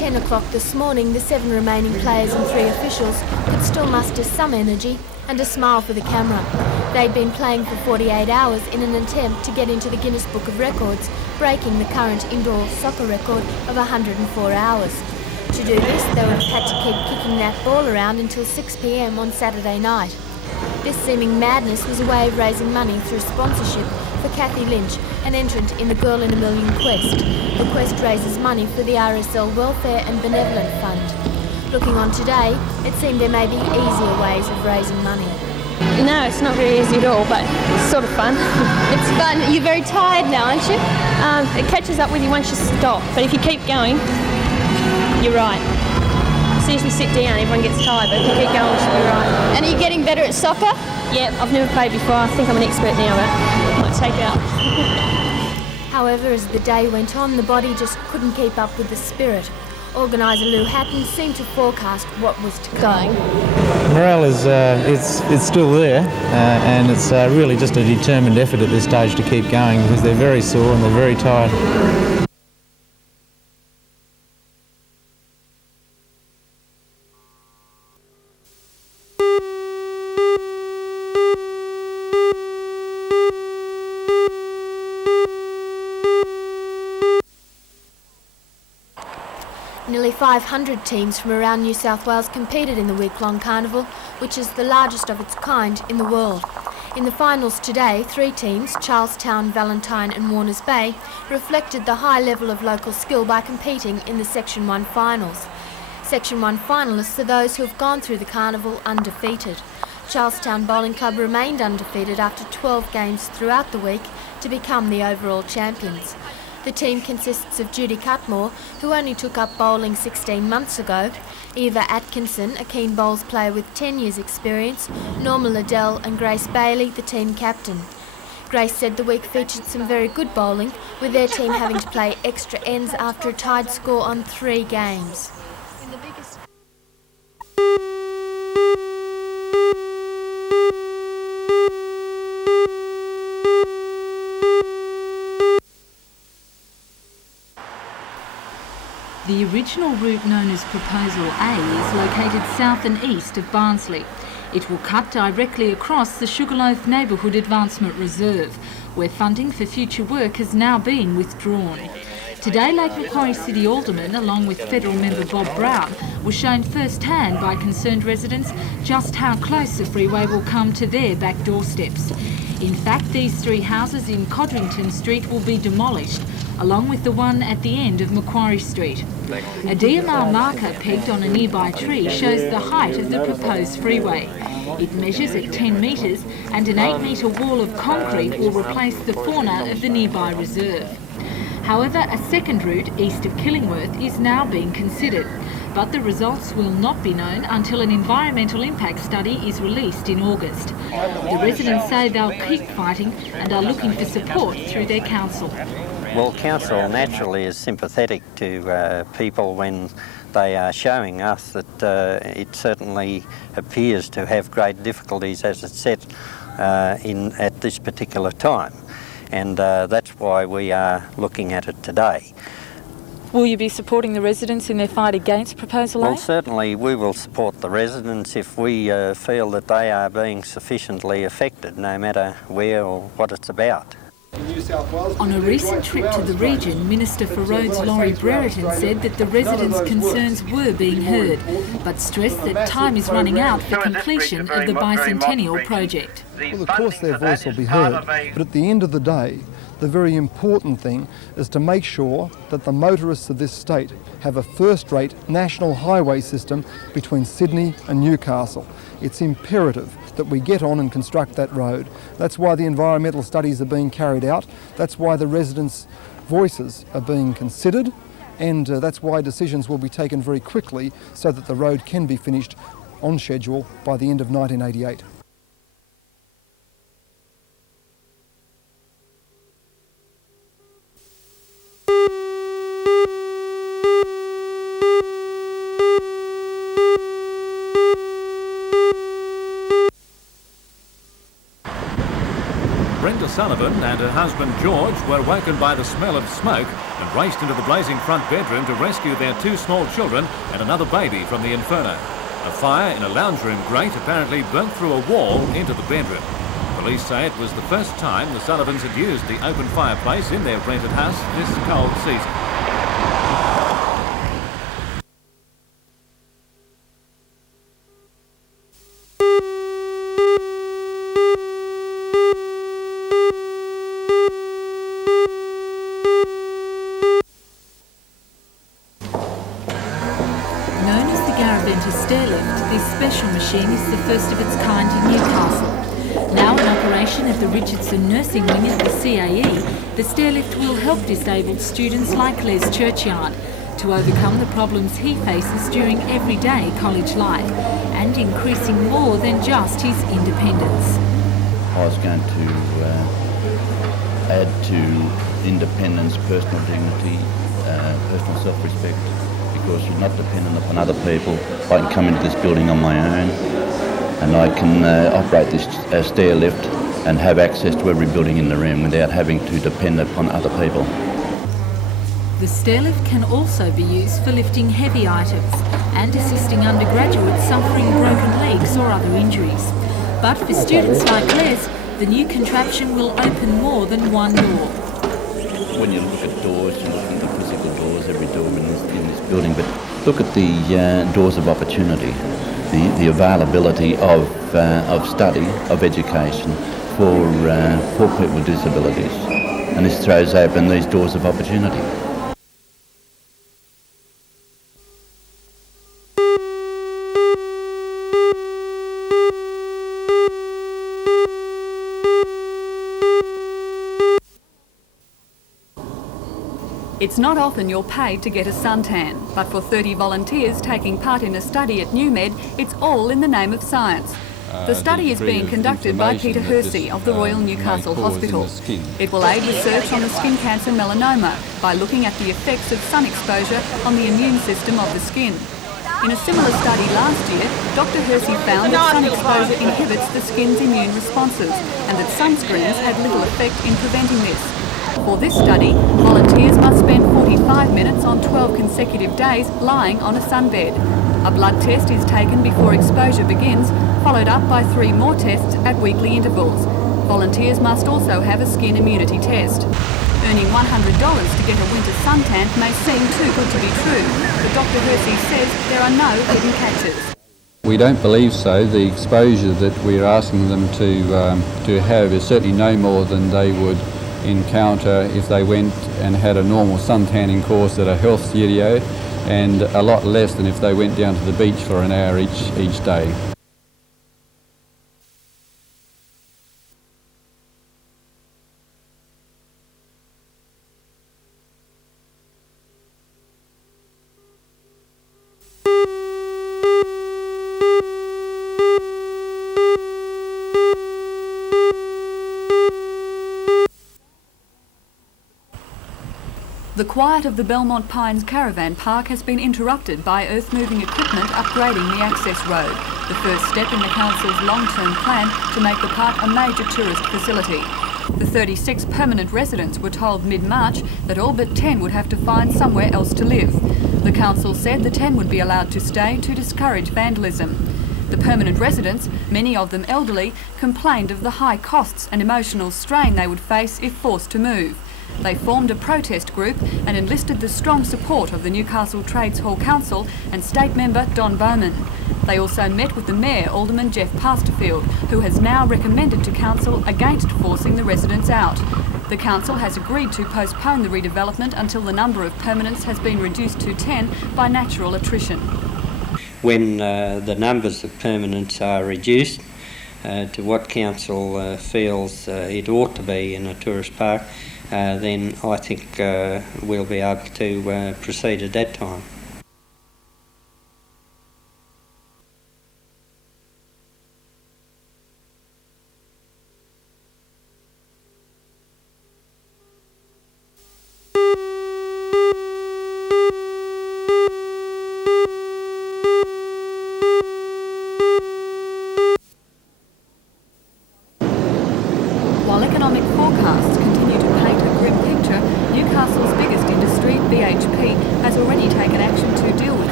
10 o'clock this morning, the 7 remaining players and 3 officials could still muster some energy and a smile for the camera. They'd been playing for 48 hours in an attempt to get into the Guinness Book of Records, breaking the current indoor soccer record of 104 hours. To do this, they would have had to keep kicking that ball around until 6 p.m. on Saturday night. This seeming madness was a way of raising money through sponsorship for Kathy Lynch, an entrant in the Girl in a Million quest. The quest raises money for the RSL Welfare and Benevolent Fund. Looking on today, it seemed there may be easier ways of raising money. No, it's not very easy at all, but it's sort of fun. It's fun. You're very tired now, aren't you? It catches up with you once you stop, but if you keep going, you're right. See, if you sit down, everyone gets tired, but if you keep going, you should be right. And are you getting better at soccer? Yeah, I've never played before. I think I'm an expert now, but I might take out. However, as the day went on, the body just couldn't keep up with the spirit. Organiser Lou Hatton seemed to forecast what was to come. Morale is it's still there, and it's really just a determined effort at this stage to keep going because they're very sore and they're very tired. Nearly 500 teams from around New South Wales competed in the week-long carnival, which is the largest of its kind in the world. In the finals today, 3 teams, Charlestown, Valentine and Warners Bay, reflected the high level of local skill by competing in the Section 1 finals. Section 1 finalists are those who have gone through the carnival undefeated. Charlestown Bowling Club remained undefeated after 12 games throughout the week to become the overall champions. The team consists of Judy Cutmore, who only took up bowling 16 months ago, Eva Atkinson, a keen bowls player with 10 years' experience, Norma Liddell and Grace Bailey, the team captain. Grace said the week featured some very good bowling, with their team having to play extra ends after a tied score on 3 games. The original route known as Proposal A is located south and east of Barnsley. It will cut directly across the Sugarloaf Neighbourhood Advancement Reserve, where funding for future work has now been withdrawn. Today, Lake Macquarie City Alderman, along with federal member Bob Brown, was shown first-hand by concerned residents just how close the freeway will come to their back doorsteps. In fact, these 3 houses in Codrington Street will be demolished, along with the one at the end of Macquarie Street. A DMR marker pegged on a nearby tree shows the height of the proposed freeway. It measures at 10 metres and an 8-metre wall of concrete will replace the fauna of the nearby reserve. However, a second route east of Killingworth is now being considered, but the results will not be known until an environmental impact study is released in August. The residents say they'll keep fighting and are looking for support through their council. Well, council naturally is sympathetic to people when they are showing us that it certainly appears to have great difficulties as it's set at this particular time. And that's why we are looking at it today. Will you be supporting the residents in their fight against Proposal A? Well, certainly we will support the residents if we feel that they are being sufficiently affected, no matter where or what it's about. On a recent trip to the region, Minister for Roads Laurie Brereton said that the residents' concerns were being heard, but stressed that time is running out for completion of the Bicentennial project. Well, of course their voice will be heard, but at the end of the day, the very important thing is to make sure that the motorists of this state have a first-rate national highway system between Sydney and Newcastle. It's imperative that we get on and construct that road. That's why the environmental studies are being carried out. That's why the residents' voices are being considered, and that's why decisions will be taken very quickly so that the road can be finished on schedule by the end of 1988. Sullivan and her husband George were woken by the smell of smoke and raced into the blazing front bedroom to rescue their 2 small children and another baby from the inferno. A fire in a lounge room grate apparently burnt through a wall into the bedroom. Police say it was the first time the Sullivans had used the open fireplace in their rented house this cold season. Known as the Caravan Stairlift, this special machine is the first of its kind in Newcastle. Now in operation at the Richardson Nursing Wing at the CAE, the stairlift will help disabled students like Les Churchyard to overcome the problems he faces during everyday college life and increasing more than just his independence. I was going to add to independence, personal dignity, personal self-respect, because you're not dependent upon other people. I can come into this building on my own, and I can operate this stair lift and have access to every building in the room without having to depend upon other people. The stairlift can also be used for lifting heavy items and assisting undergraduates suffering broken legs or other injuries. But for students like Les, the new contraption will open more than one door. When you look at doors, you look at the physical doors, every door in this building, but look at the doors of opportunity. The availability of study, of education for people with disabilities. And this throws open these doors of opportunity. It's not often you're paid to get a suntan, but for 30 volunteers taking part in a study at NewMed, it's all in the name of science. The study is being conducted by Peter Hersey of the Royal Newcastle Hospital. It will aid research on the skin cancer melanoma by looking at the effects of sun exposure on the immune system of the skin. In a similar study last year, Dr. Hersey found that sun exposure inhibits the skin's immune responses and that sunscreens had little effect in preventing this. For this study, volunteers must spend 45 minutes on 12 consecutive days lying on a sunbed. A blood test is taken before exposure begins, followed up by 3 more tests at weekly intervals. Volunteers must also have a skin immunity test. Earning $100 to get a winter suntan may seem too good to be true, but Dr. Hersey says there are no hidden catches. We don't believe so. The exposure that we're asking them to have is certainly no more than they would encounter if they went and had a normal suntanning course at a health studio, and a lot less than if they went down to the beach for an hour each day. The quiet of the Belmont Pines Caravan Park has been interrupted by earth-moving equipment upgrading the access road, the first step in the council's long-term plan to make the park a major tourist facility. The 36 permanent residents were told mid-March that all but 10 would have to find somewhere else to live. The council said the 10 would be allowed to stay to discourage vandalism. The permanent residents, many of them elderly, complained of the high costs and emotional strain they would face if forced to move. They formed a protest group and enlisted the strong support of the Newcastle Trades Hall Council and State Member Don Bowman. They also met with the Mayor, Alderman Jeff Pasterfield, who has now recommended to Council against forcing the residents out. The Council has agreed to postpone the redevelopment until the number of permanents has been reduced to 10 by natural attrition. When the numbers of permanents are reduced to what Council feels it ought to be in a tourist park, then I think we'll be able to proceed at that time.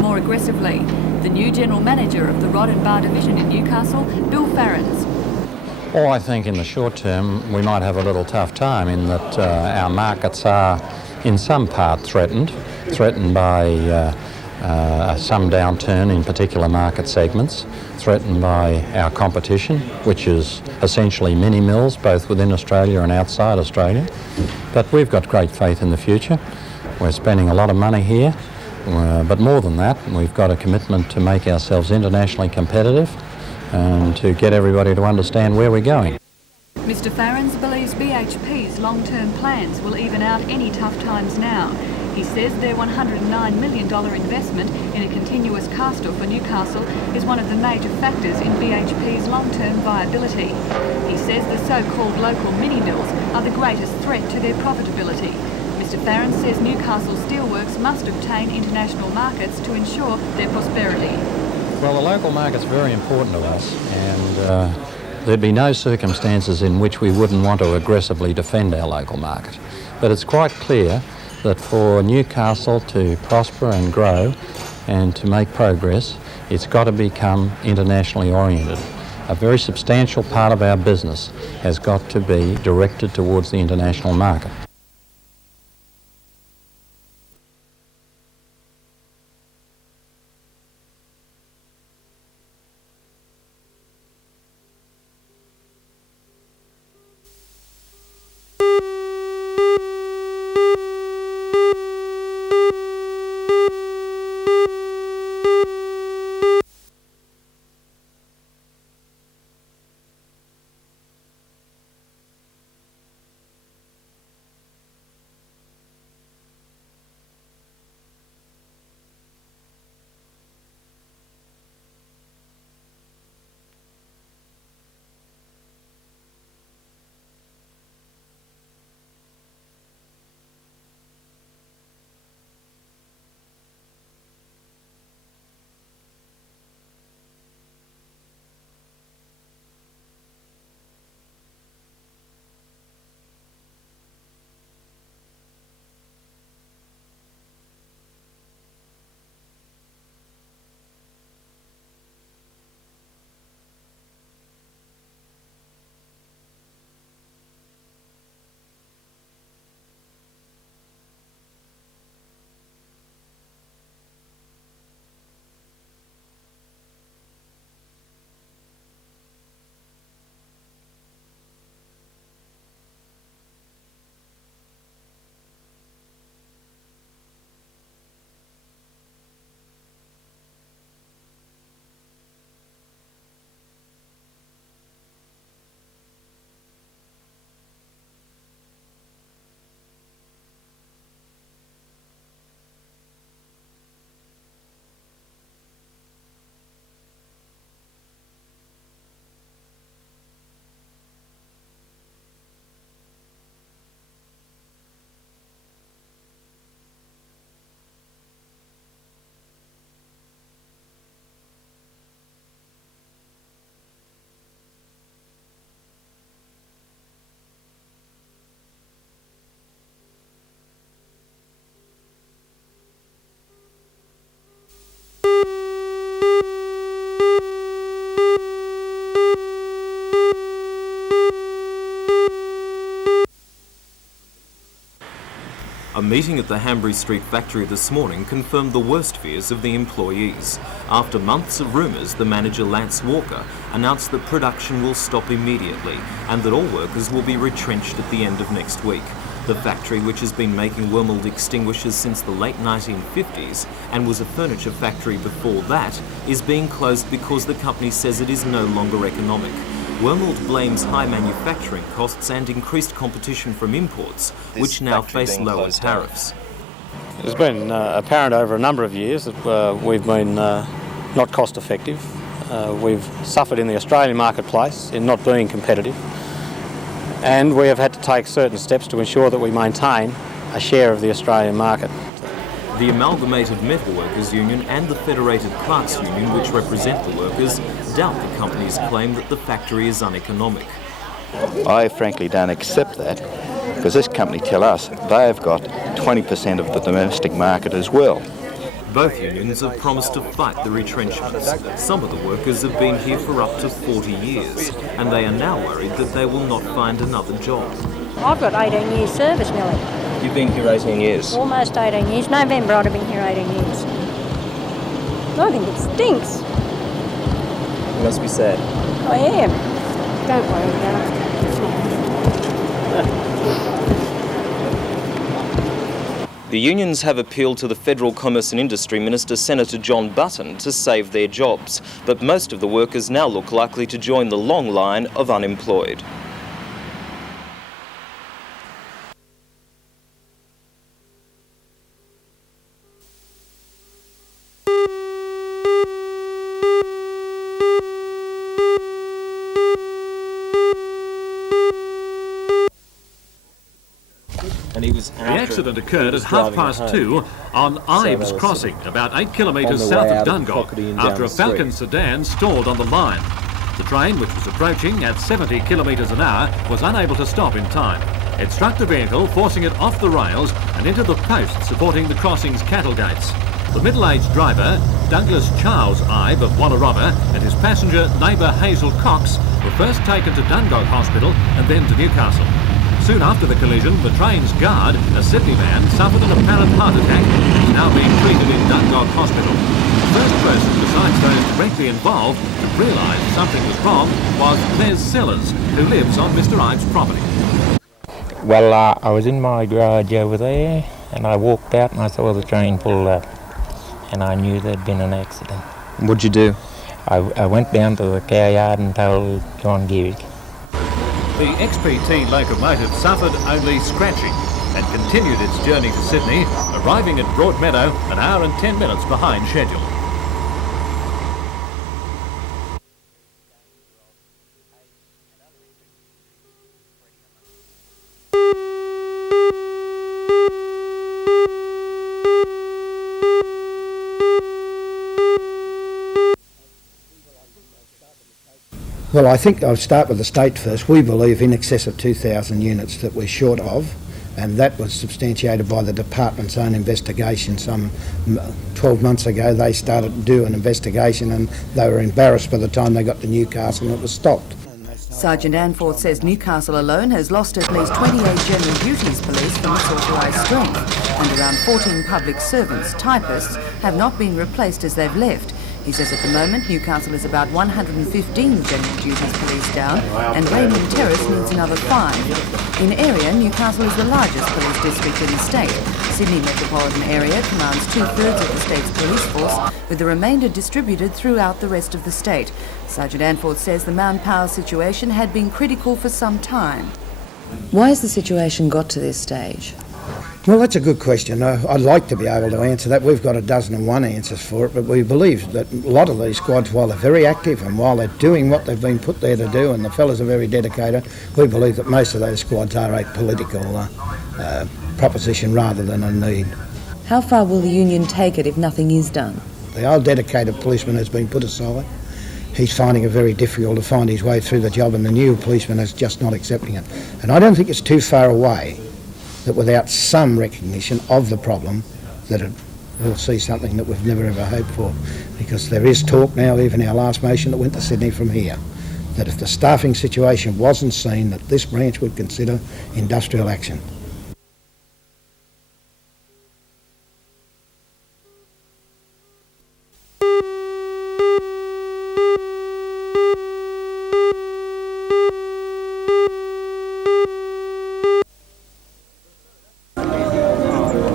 more aggressively. The new General Manager of the Rod and Bar Division in Newcastle, Bill Farrens. Well, I think in the short term we might have a little tough time in that our markets are in some part threatened by some downturn in particular market segments, threatened by our competition, which is essentially mini mills both within Australia and outside Australia. But we've got great faith in the future. We're spending a lot of money here, but more than that, we've got a commitment to make ourselves internationally competitive and to get everybody to understand where we're going. Mr Farrens believes BHP's long-term plans will even out any tough times now. He says their $109 million investment in a continuous caster for Newcastle is one of the major factors in BHP's long-term viability. He says the so-called local mini-mills are the greatest threat to their profitability. Mr Farrens says Newcastle steelworks must obtain international markets to ensure their prosperity. Well, the local market's very important to us, and there'd be no circumstances in which we wouldn't want to aggressively defend our local market. But it's quite clear that for Newcastle to prosper and grow and to make progress, it's got to become internationally oriented. A very substantial part of our business has got to be directed towards the international market. A meeting at the Hanbury Street factory this morning confirmed the worst fears of the employees. After months of rumours, the manager Lance Walker announced that production will stop immediately and that all workers will be retrenched at the end of next week. The factory, which has been making Wormold extinguishers since the late 1950s and was a furniture factory before that, is being closed because the company says it is no longer economic. Wormold blames high manufacturing costs and increased competition from imports, which now face lower tariffs. It's been apparent over a number of years that we've been not cost effective. We've suffered in the Australian marketplace in not being competitive, and we have had to take certain steps to ensure that we maintain a share of the Australian market. The Amalgamated Metalworkers Union and the Federated Clerks Union, which represent the workers, doubt the company's claim that the factory is uneconomic. I frankly don't accept that, because this company tell us they've got 20% of the domestic market as well. Both unions have promised to fight the retrenchments. Some of the workers have been here for up to 40 years, and they are now worried that they will not find another job. I've got 18 years service, Millie. You've been here 18 years? Almost 18 years. November I'd have been here 18 years. I think it stinks. You must be sad. I am. Don't worry about it. The unions have appealed to the Federal Commerce and Industry Minister, Senator John Button, to save their jobs, but most of the workers now look likely to join the long line of unemployed. The accident occurred at 2:30 on Ives Crossing, about 8 kilometres south of Dungog, after a Falcon sedan stalled on the line. The train, which was approaching at 70 kilometres an hour, was unable to stop in time. It struck the vehicle, forcing it off the rails and into the post supporting the crossing's cattle gates. The middle-aged driver, Douglas Charles Ive of Wallarobba, and his passenger, neighbour Hazel Cox, were first taken to Dungog Hospital and then to Newcastle. Soon after the collision, the train's guard, a Sydney man, suffered an apparent heart attack and is now being treated in Dungog Hospital. The first person besides those directly involved to realise something was wrong was Les Sellers, who lives on Mr Ives' property. Well, I was in my garage over there and I walked out and I saw the train pull up and I knew there'd been an accident. What'd you do? I went down to the cow yard and told John Geary. The XPT locomotive suffered only scratching and continued its journey to Sydney, arriving at Broadmeadow an hour and 10 minutes behind schedule. Well, I think I'll start with the state first. We believe in excess of 2,000 units that we're short of, and that was substantiated by the department's own investigation. Some 12 months ago they started to do an investigation and they were embarrassed by the time they got to Newcastle and it was stopped. Sergeant Anforth says Newcastle alone has lost at least 28 general duties police from its authorised strength, and around 14 public servants, typists, have not been replaced as they've left. He says at the moment Newcastle is about 115 general duties police down and Raymond Terrace needs another 5. In area, Newcastle is the largest police district in the state. Sydney metropolitan area commands 2/3 of the state's police force, with the remainder distributed throughout the rest of the state. Sergeant Anforth says the manpower situation had been critical for some time. Why has the situation got to this stage? Well, that's a good question. I'd like to be able to answer that. We've got 101 answers for it, but we believe that a lot of these squads, while they're very active and while they're doing what they've been put there to do, and the fellas are very dedicated, we believe that most of those squads are a political proposition rather than a need. How far will the union take it if nothing is done? The old dedicated policeman has been put aside. He's finding it very difficult to find his way through the job, and the new policeman is just not accepting it. And I don't think it's too far away that without some recognition of the problem, that we'll see something that we've never ever hoped for. Because there is talk now, even our last motion that went to Sydney from here, that if the staffing situation wasn't seen, that this branch would consider industrial action.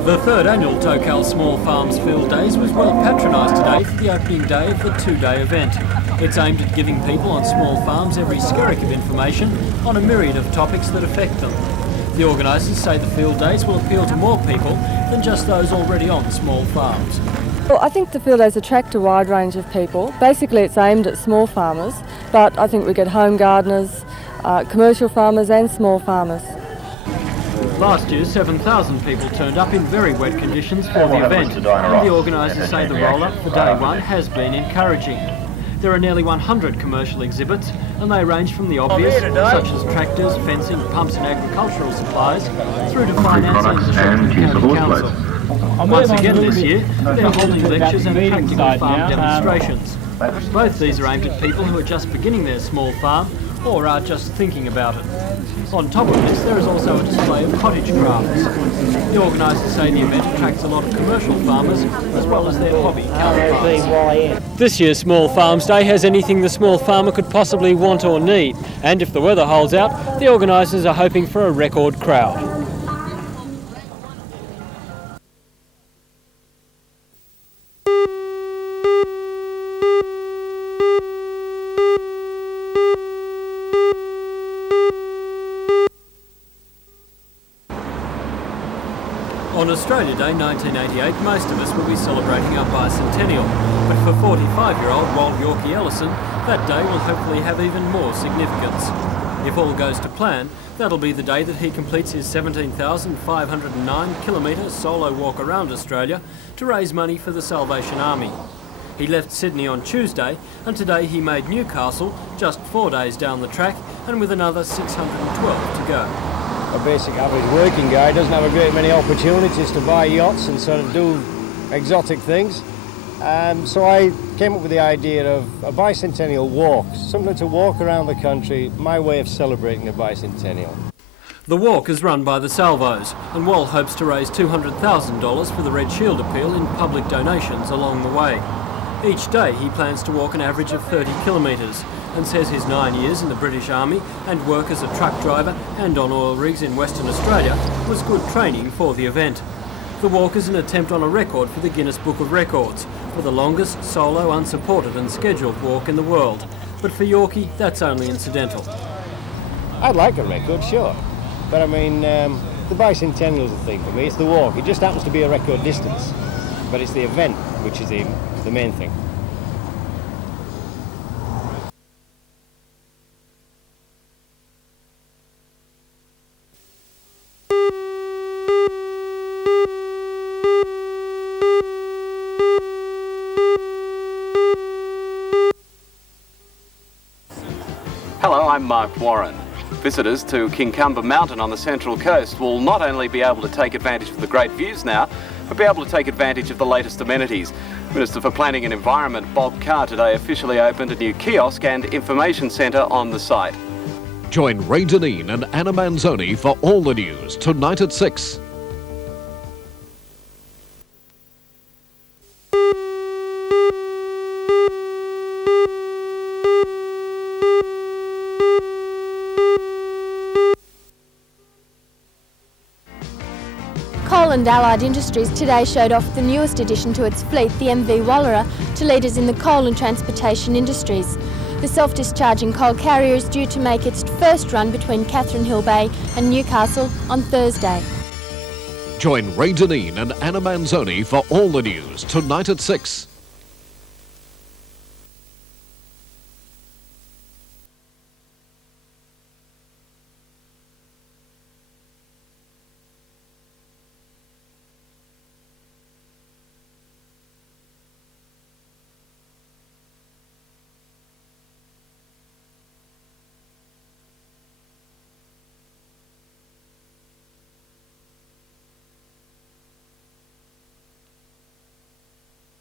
The third annual Tocal Small Farms Field Days was well patronised today for the opening day of the 2-day event. It's aimed at giving people on small farms every skerrick of information on a myriad of topics that affect them. The organisers say the field days will appeal to more people than just those already on small farms. Well, I think the field days attract a wide range of people. Basically it's aimed at small farmers, but I think we get home gardeners, commercial farmers and small farmers. Last year, 7,000 people turned up in very wet conditions for the event, and the organisers say the roll-up for day one has been encouraging. There are nearly 100 commercial exhibits, and they range from the obvious, such as tractors, fencing, pumps and agricultural supplies, through to finance and the Shepparton County Council. Once again this year, they're holding lectures and practical farm demonstrations. Both these are aimed at people who are just beginning their small farm or are just thinking about it. On top of this, there is also a display of cottage crafts. The organisers say the event attracts a lot of commercial farmers as well as their hobby counterparts. This year's Small Farms Day has anything the small farmer could possibly want or need, and if the weather holds out, the organisers are hoping for a record crowd. On Australia Day 1988, most of us will be celebrating our Bicentennial, but for 45-year-old Walt Yorkie Ellison, that day will hopefully have even more significance. If all goes to plan, that'll be the day that he completes his 17,509-kilometre solo walk around Australia to raise money for the Salvation Army. He left Sydney on Tuesday, and today he made Newcastle, just 4 days down the track, and with another 612 to go. A basic average working guy doesn't have a great many opportunities to buy yachts and sort of do exotic things. So I came up with the idea of a bicentennial walk, something to walk around the country, my way of celebrating the bicentennial. The walk is run by the Salvos, and Wal hopes to raise $200,000 for the Red Shield appeal in public donations along the way. Each day he plans to walk an average of 30 kilometres, and says his 9 years in the British Army and work as a truck driver and on oil rigs in Western Australia was good training for the event. The walk is an attempt on a record for the Guinness Book of Records for the longest solo, unsupported and scheduled walk in the world. But for Yorkie, that's only incidental. I'd like a record, sure. But I mean, the bicentennial's the thing for me. It's the walk. It just happens to be a record distance. But it's the event which is the main thing. Hello, I'm Mark Warren. Visitors to Kincumber Mountain on the Central Coast will not only be able to take advantage of the great views now, but be able to take advantage of the latest amenities. Minister for Planning and Environment Bob Carr today officially opened a new kiosk and information centre on the site. Join Ray Deneen and Anna Manzoni for all the news tonight at 6. Coal and Allied Industries today showed off the newest addition to its fleet, the MV Wallara, to leaders in the coal and transportation industries. The self-discharging coal carrier is due to make its first run between Catherine Hill Bay and Newcastle on Thursday. Join Ray Deneen and Anna Manzoni for all the news tonight at 6.